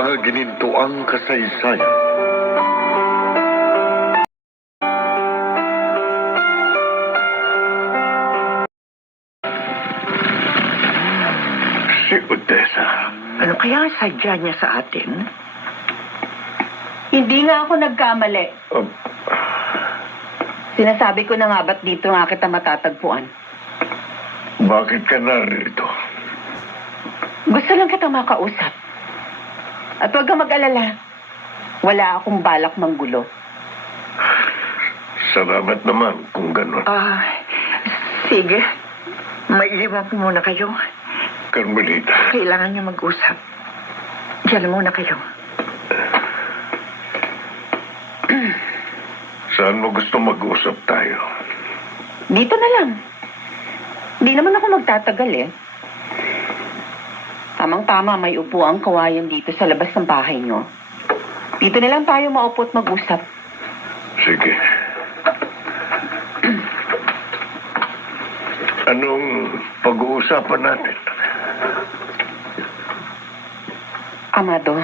mga ginintuang kasaysayan. Si Odessa. Ano kaya ang sadya niya sa atin? Hindi nga ako nagkamali. Sinasabi ko na nga ba't dito nga kita matatagpuan? Bakit ka narito? Gusto lang kita makausap. At huwag kang mag-alala. Wala akong balak manggulo. Salamat naman kung gano'n. Sige. Maiiwan ko muna kayo. Carmelita. Kailangan niyo mag-usap. Diyan muna kayo. Saan mo gusto mag-usap tayo? Dito na lang. Hindi naman ako magtatagal eh. Tamang-tama, may upuang kawayan dito sa labas ng bahay nyo. Dito na lang tayo maupo at mag-usap. Sige. Anong pag-uusapan natin? Amado,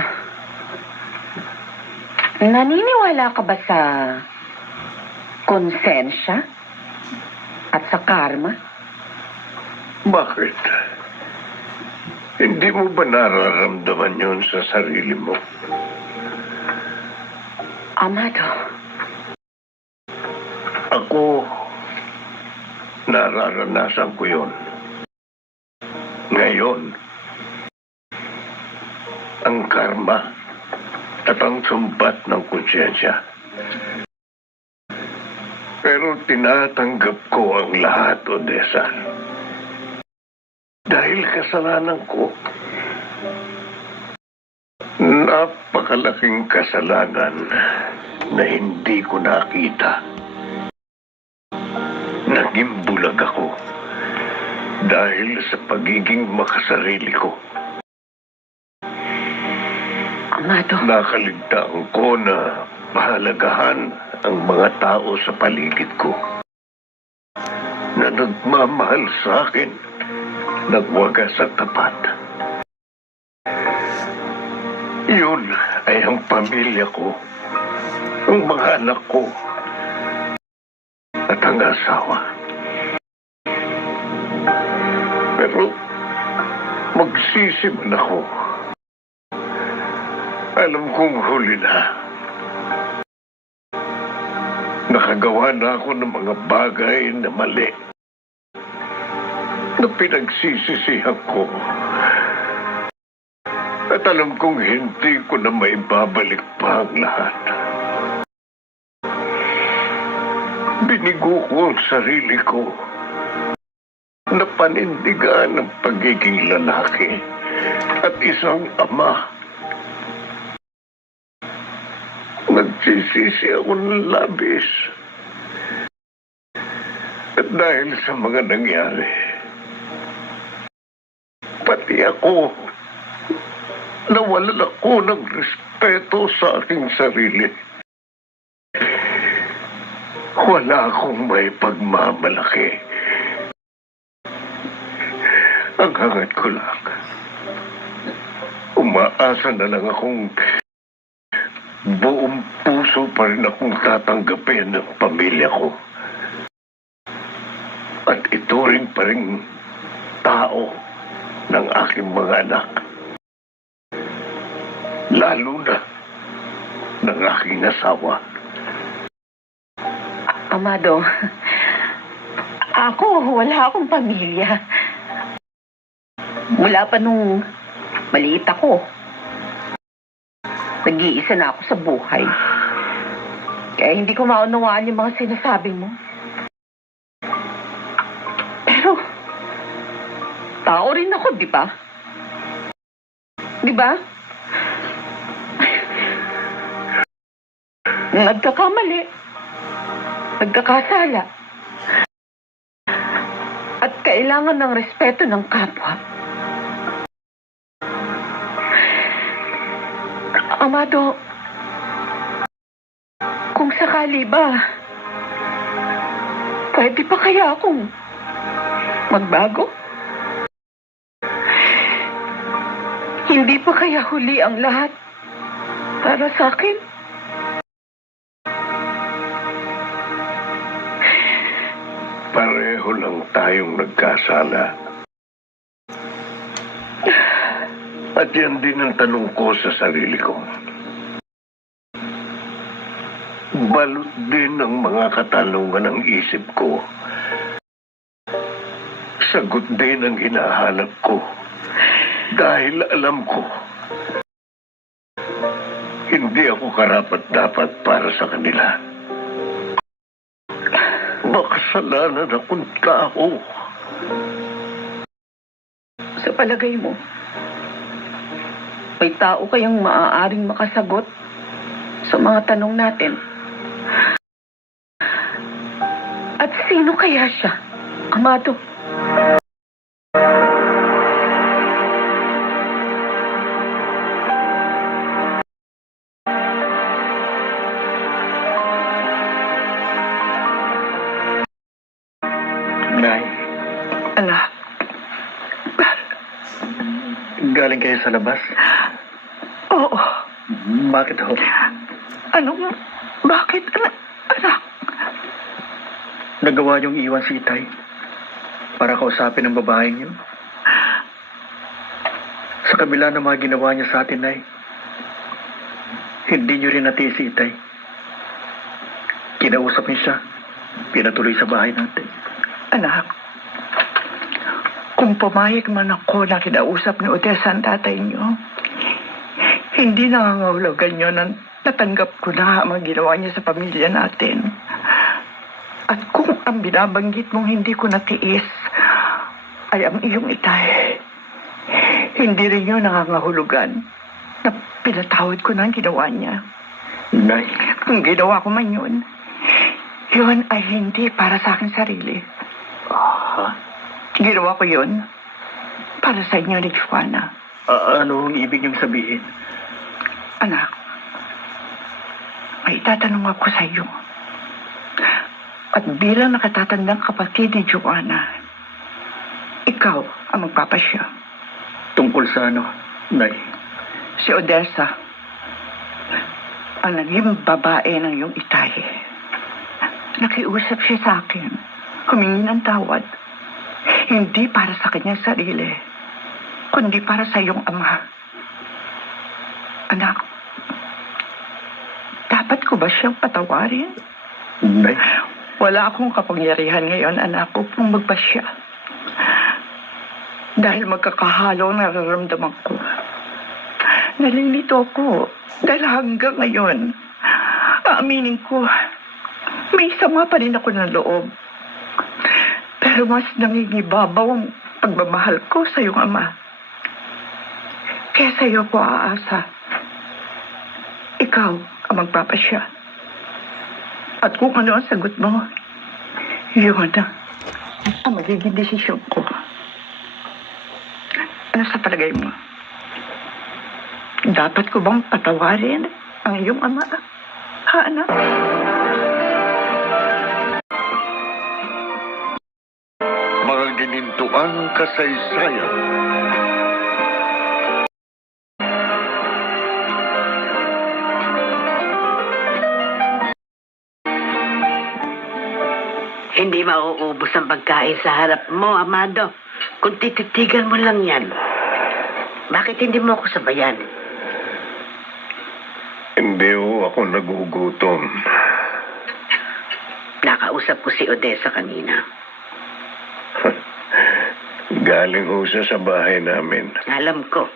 naniniwala ka ba sa konsensya at sa karma? Bakit? Hindi mo ba nararamdaman yun sa sarili mo? Amado, Ako, nararanasan ko yun. Ngayon, ang karma at ang sumbat ng konsyensya. Pero tinatanggap ko ang lahat, Odessa. Dahil kasalanan ko. Napakalaking kasalanan na hindi ko nakita. Naging bulag ako dahil sa pagiging makasarili ko. Amado. Nakaligtaan ko na pahalagahan ang mga tao sa paligid ko na nagmamahal sa akin, nagwagas at tapat. Yun ay ang pamilya ko, ang mga anak ko, at ang asawa. Pero magsisi man ako. Alam kong huli na. Nakagawa na ako ng mga bagay na mali na pinagsisisihan ko. At alam kong hindi ko na maibabalik pa ang lahat. Binigo ko ang sarili ko na panindigan ng pagiging lalaki at isang ama. Nagsisisi ako ng labis. At dahil sa mga nangyari, pati ako, nawalan ako ng respeto sa aking sarili. Wala akong may pagmamalaki. Ang hangad ko lang, umaasa na lang akong buong puso pa rin akong tatanggapin ng pamilya ko. At ito rin pa rin tao ng aking mga anak. Lalo na ng aking asawa. Amado, ako, wala akong pamilya. Mula pa nung maliit ako, nag-iisa na ako sa buhay. Kaya hindi ko maunawaan yung mga sinasabi mo. Pero, tao rin ako, di ba? Di ba? Nagkakamali. Nagkakasala. At kailangan ng respeto ng kapwa. Amado, kung sakali ba, pwede pa kaya akong magbago? Hindi pa kaya huli ang lahat para sa akin. Pareho lang tayong nagkasala. At yan din ang tanong ko sa sarili ko. Balot din ang mga katanungan ng isip ko. Sagot din ang hinahanap ko. Dahil alam ko, hindi ako karapat-dapat para sa kanila. Makasalanan akong tao. Sa palagay mo, may tao kayang maaaring makasagot sa mga tanong natin? At sino kaya siya, Amado? Nay, Anak, galing kayo sa labas? oo. Bakit ho? Anong, bakit, anak? Nagawa niyong iwan si Itay para kausapin ang babaeng yun? Sa kabila ng mga ginawa niya sa atin, Nay, hindi niyo rin natiis si Itay. Kinausap niya siya, pinatuloy sa bahay natin. Anak, kung pumayag man ako na kinausap ni Odessa ang tatay niyo, hindi nangangahulugan yun na natanggap ko na ang mga ginawa niya sa pamilya natin. At kung ang binabanggit mong hindi ko natiis ay ang iyong Itay, hindi rin yun nangangahulugan na pinatawad ko na ang ginawa niya. Nay, Kung ginawa ko man yun, yun ay hindi para sa aking sarili. ha? Ginawa ko yun para sa inyo ni Juana. Ano ang ibig niyong sabihin? Anak, may tatanong ako sa iyo. At bilang nakatatandang kapatid ni Juana, ikaw ang magpapasya. Tungkol sa ano, Nay? Si Odessa, ang naging babae ng iyong Itay. Nakiusap siya sa akin, humingi ng tawad. Hindi para sa kanyang sarili, kundi para sa iyong ama. Anak, dapat ko ba siyang patawarin? Nay? Wala akong kapangyarihan ngayon, anak, upang magpasya. Dahil magkakahalo ang nararamdaman ko. Nalilito ako dahil hanggang ngayon, aaminin ko, may sama pa rin ako ng loob. Pero mas nangingibabaw ang pagmamahal ko sa iyong ama. Kaya sa iyo ko aasa. Ikaw ang magpapasya. At kung ano ang sagot mo, yun ang magiging desisyon ko. Ano sa palagay mo? Dapat ko bang patawarin ang iyong ama? Ha, anak? Mga ginintuang kasaysayan. Hindi mauubos ang pagkain sa harap mo, Amado. Kung tititigan mo lang yan. Bakit hindi mo ako sabayan? Hindi ho ako nagugutom. Nakausap ko si Odessa kanina. Galing ho siya sa bahay namin. Alam ko.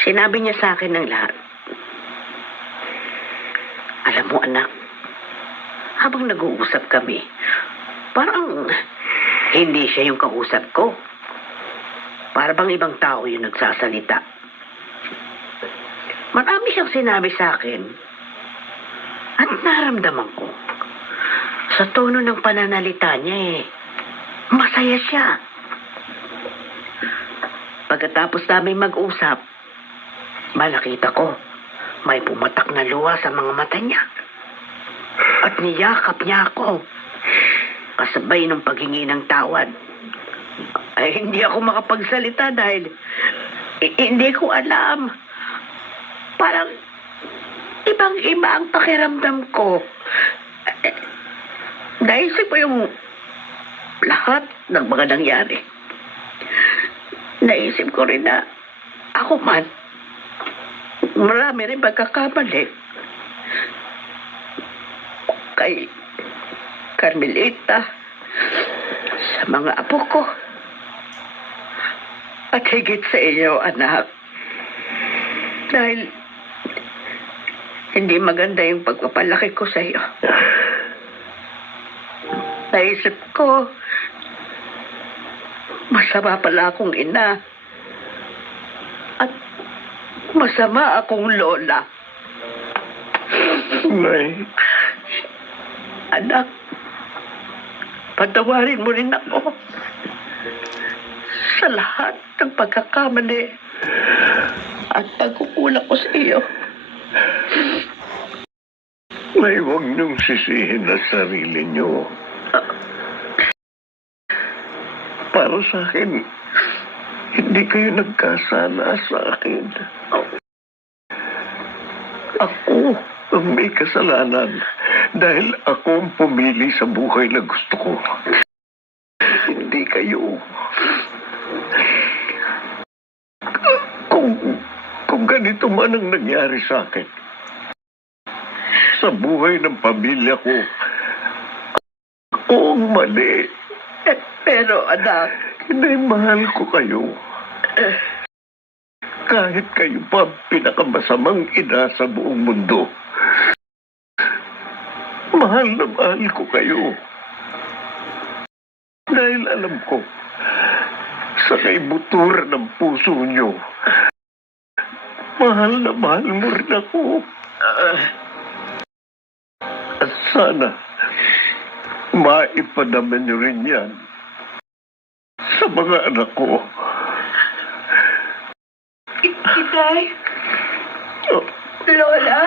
Sinabi niya sa akin ng lahat. Alam mo, anak, habang nag-uusap kami, parang hindi siya yung kausap ko. Para bang ibang tao yung nagsasalita. Marami siyang sinabi sa akin. At naramdaman ko, sa tono ng pananalita niya masaya siya. Pagkatapos namin mag-usap, malakita ko, may pumatak na luha sa mga mata niya. At niyakap niya ako. Kasabay ng paghingi ng tawad. Ay, hindi ako makapagsalita dahil hindi ko alam Parang ibang-iba ang pakiramdam ko. Naisip ko yung lahat ng mga nangyari. Naisip ko rin na ako man, marami rin pagkakamali. Kay Carmelita, sa mga apo ko, at higit sa iyo, anak. Dahil hindi maganda yung pagpapalaki ko sa iyo. Naisip ko, masama pala akong ina. At masama akong lola. Nay, Anak, patawarin mo rin ako sa lahat ng pagkakamali at pagkukulang ko sa iyo. Nay, huwag niyong sisihin ang sarili niyo. Para sa akin, hindi kayo nagkasala sa akin. Ako ang may kasalanan dahil ako ang pumili sa buhay na gusto ko. Hindi kayo. Kung ganito man ang nangyari sa akin, sa buhay ng pamilya ko, ako ang mali. Pero anak, Hindi, mahal ko kayo. Kahit kayo pa ang pinakamasamang ina sa buong mundo. Mahal na mahal ko kayo. Dahil alam ko, sa kaibuturan ng puso nyo, mahal na mahal mo rin ako. At sana, maipadama nyo rin yan sa mga anak ko. Itay, Oh, Lola,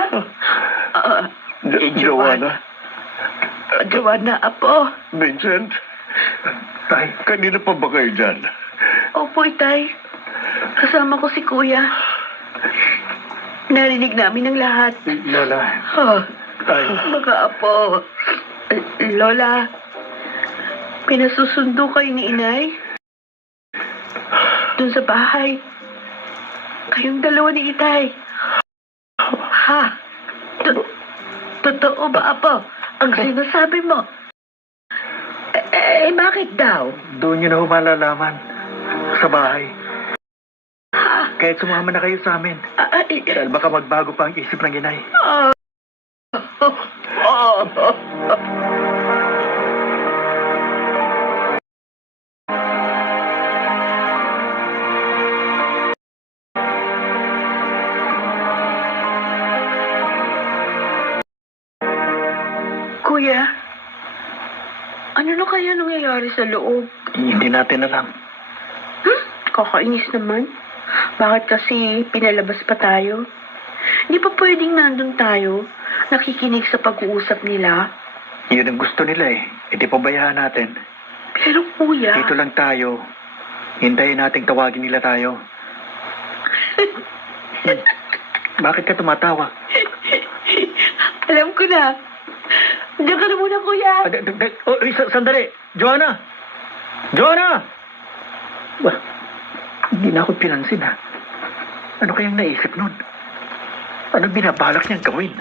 Joanna. Joanna, apo. Vincent. Tay, kanina pa ba kayo dyan? Opo, Itay. Kasama ko si Kuya. Narinig namin ang lahat. Lola, Oh, Tay, mga apo. Lola, pinasusundo kayo ni Inay? Doon sa bahay. Kayong dalawa ni Itay. Ha? Totoo ba, apo? Ang sinasabi mo? Bakit daw? doon nyo na malalaman sa bahay. Kahit sumama na kayo sa amin. Dahil baka magbago pa ang isip ng inay. Kuya, ano na kaya nangyayari sa loob? Hindi natin alam. Kakainis naman. Bakit kasi pinalabas pa tayo? Hindi pa pwedeng nandun tayo, nakikinig sa pag-uusap nila. Yun ang gusto nila eh. Hindi pabayaan natin. Pero kuya... Dito lang tayo. Hintayin nating tawagin nila tayo. Bakit ka tumatawa? Alam ko na. Diyan ka na muna, kuya. Sandali! Joanna! Joanna! Bah, hindi na ako pinansin ha. Ano kayang naisip nun? Ano binabalak niyang gawin?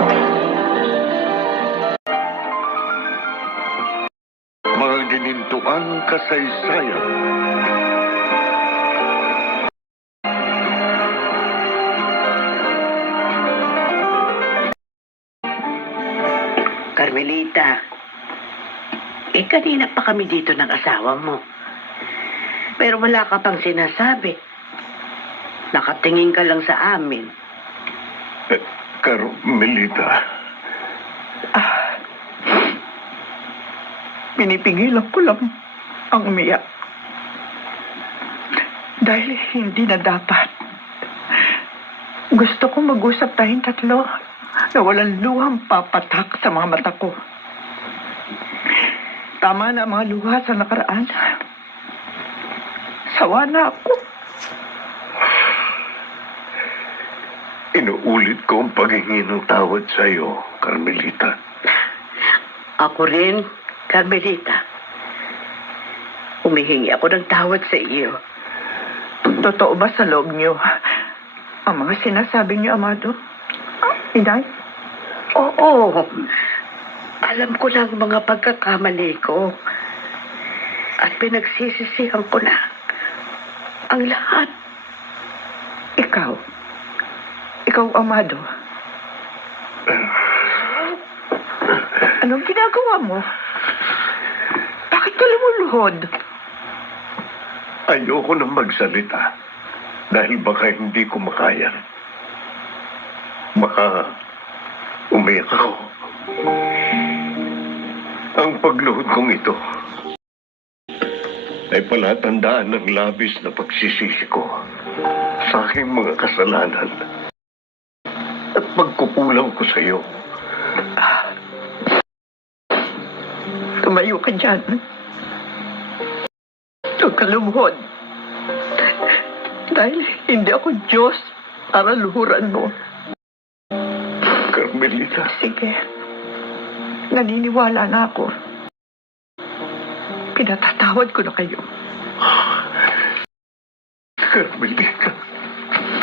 mga ginintuang kasaysayan. Carmelita, kanina pa kami dito ng asawa mo. Pero wala ka pang sinasabi. Nakatingin ka lang sa amin. Carmelita, Pinipigilan ko lang ang umiyak. Dahil hindi na dapat. Gusto ko mag-usap tayong tatlo na walang luhang papatak sa mga mata ko. Tama na ang mga luha sa nakaraan. Sawa na ako. Inuulit ko ang paghingi ng tawad sa iyo, Carmelita. Ako rin, Carmelita. Humihingi ako ng tawad sa iyo. Totoo ba sa loob niyo ang mga sinasabi niyo, Amado? Inay? Oo. Alam ko lang mga pagkakamali ko. At pinagsisisihan ko na ang lahat. Ikaw? Ikaw, Amado? Anong ginagawa mo? Bakit ka lumuluhod? Ayoko nang magsalita dahil baka hindi ko makaya. Baka umiyak ako. Ang pagluhod kong ito ay palatandaan ng labis na pagsisisi ko sa aking mga kasalanan at pagkukulang ko sa iyo. Tumayo ka dyan. Huwag ka lumuhod. Dahil hindi ako Diyos para luhuran mo. Carmelita, Sige. Naniniwala na ako. Pinatatawad ko na kayo. Carmelita,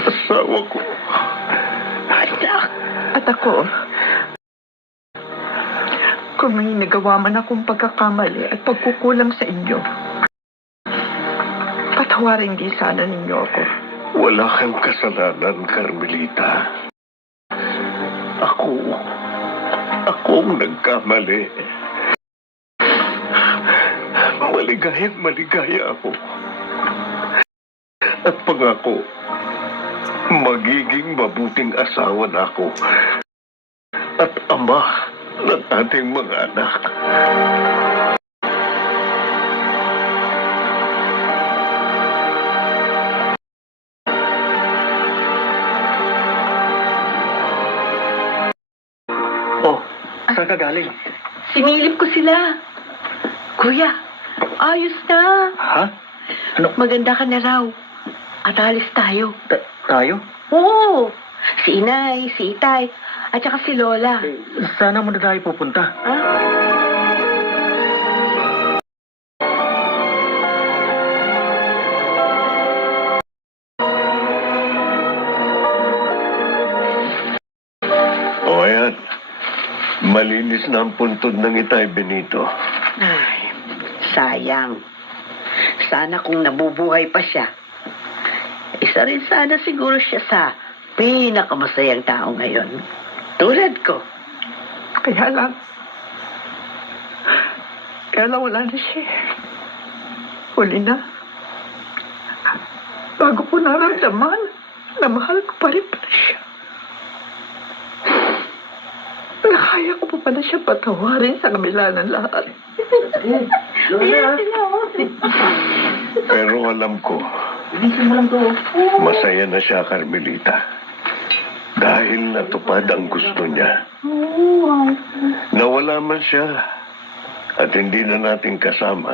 asawa ko. At ako, kung may nagawa man akong pagkakamali at pagkukulang sa inyo, patawarin di sana ninyo ako. Wala kang kasalanan, Carmelita. Ako ang nagkamali. Maligaya ako. At pangako, magiging mabuting asawa na ako at ama ng ating mga anak. Oh, saan ka galing? Sinilip ko sila. Kuya, ayos na. Ha? Ano? Maganda ka na raw. At alis tayo. Tayo? Oo. Si Inay, si Itay, at saka si Lola. Sana muna tayo pupunta. Ha? O ayan, malinis na ang puntod ng Itay Benito. Ay, sayang. Sana kung nabubuhay pa siya. Isa rin sana siguro siya sa pinakamasayang tao ngayon. Tulad ko. Kaya lang wala na siya. Huli na. Bago ko naramdaman na mahal ko pa rin pala siya. Nakaya ko pa pala siya patawarin sa kabila ng lahat. Pero alam ko, masaya na siya, Carmelita. Dahil natupad ang gusto niya. Nawala man siya at hindi na natin kasama.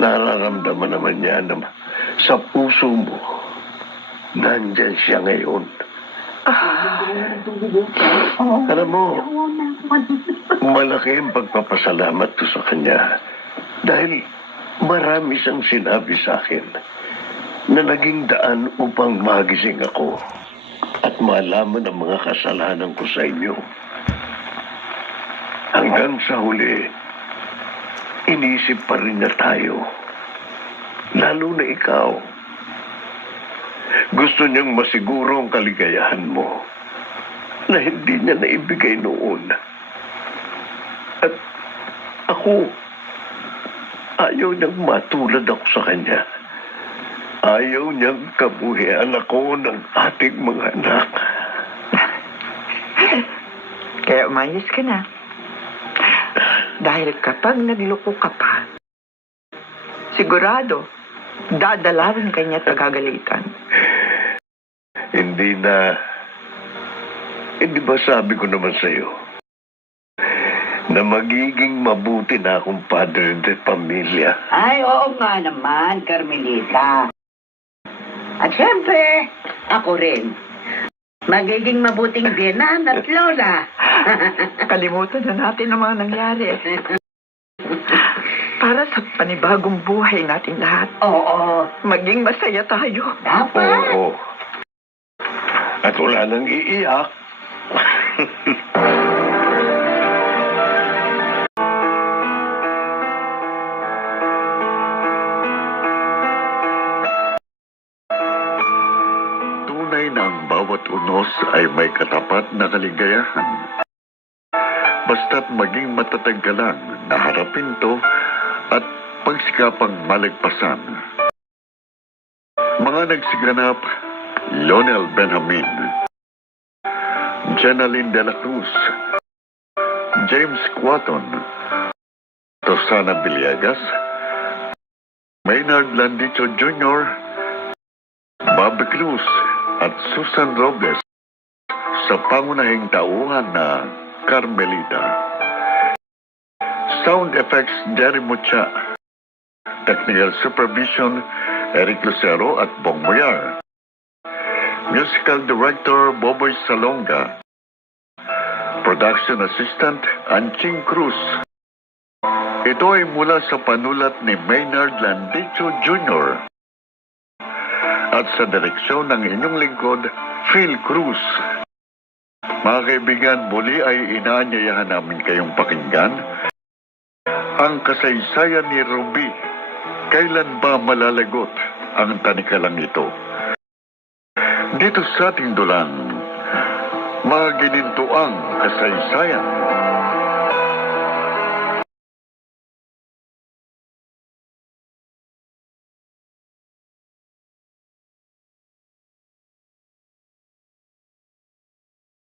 Nararamdaman naman niya na sa puso mo, nandyan siya ngayon. Alam mo, malaki ang pagpapasalamat ko sa kanya dahil marami siyang sinabi sa akin na naging daan upang magising ako at malaman ang mga kasalanan ko sa inyo. Hanggang sa huli, inisip pa rin na tayo, lalo na ikaw. Gusto niyang masiguro ang kaligayahan mo na hindi niya naibigay noon. At ako, ayaw niyang matulad ako sa kanya. Ayaw niyang kabuhian ako ng ating mga anak. Kaya umayos ka na. Dahil kapag nagloko ka pa, sigurado, dadalawin ka niya at pagagalitan. Hindi na. Hindi ba sabi ko naman sa'yo na magiging mabuti na akong padre de pamilya? Ay, oo nga naman, Carmelita. At syempre, ako rin. Magiging mabuting biyenan at lola. Kalimutan na natin ang mga nangyari. Para sa panibagong buhay natin lahat. Oo, Maging masaya tayo. dapat. Oo. At wala nang iiyak. Tunay na ang bawat unos ay may katapat na kaligayahan. Basta't maging matatag ka lang na harapin to at pagsikapang malagpasan. Mga nagsiganap, Lionel Benjamin, Jenaline de la Cruz, James Quaton, Rosana Villegas, Maynard Landicho Jr., Bobby Cruz at Susan Robles sa pangunahing tauhan na Carmelita. Sound effects Jerry Mucha. Technical supervision Eric Lucero at Bong Moyar. Musical director Boboy Salonga. Production assistant Anching Cruz. Ito ay mula sa panulat ni Maynard Landicho Jr. At sa direksyon ng inyong lingkod, Phil Cruz. Mga kaibigan, muli ay inaanyayahan namin kayong pakinggan ang kasaysayan ni Ruby. Kailan ba malalagot ang tanikalang ito? Dito sa ating dulang, mga ginintuang kasaysayan.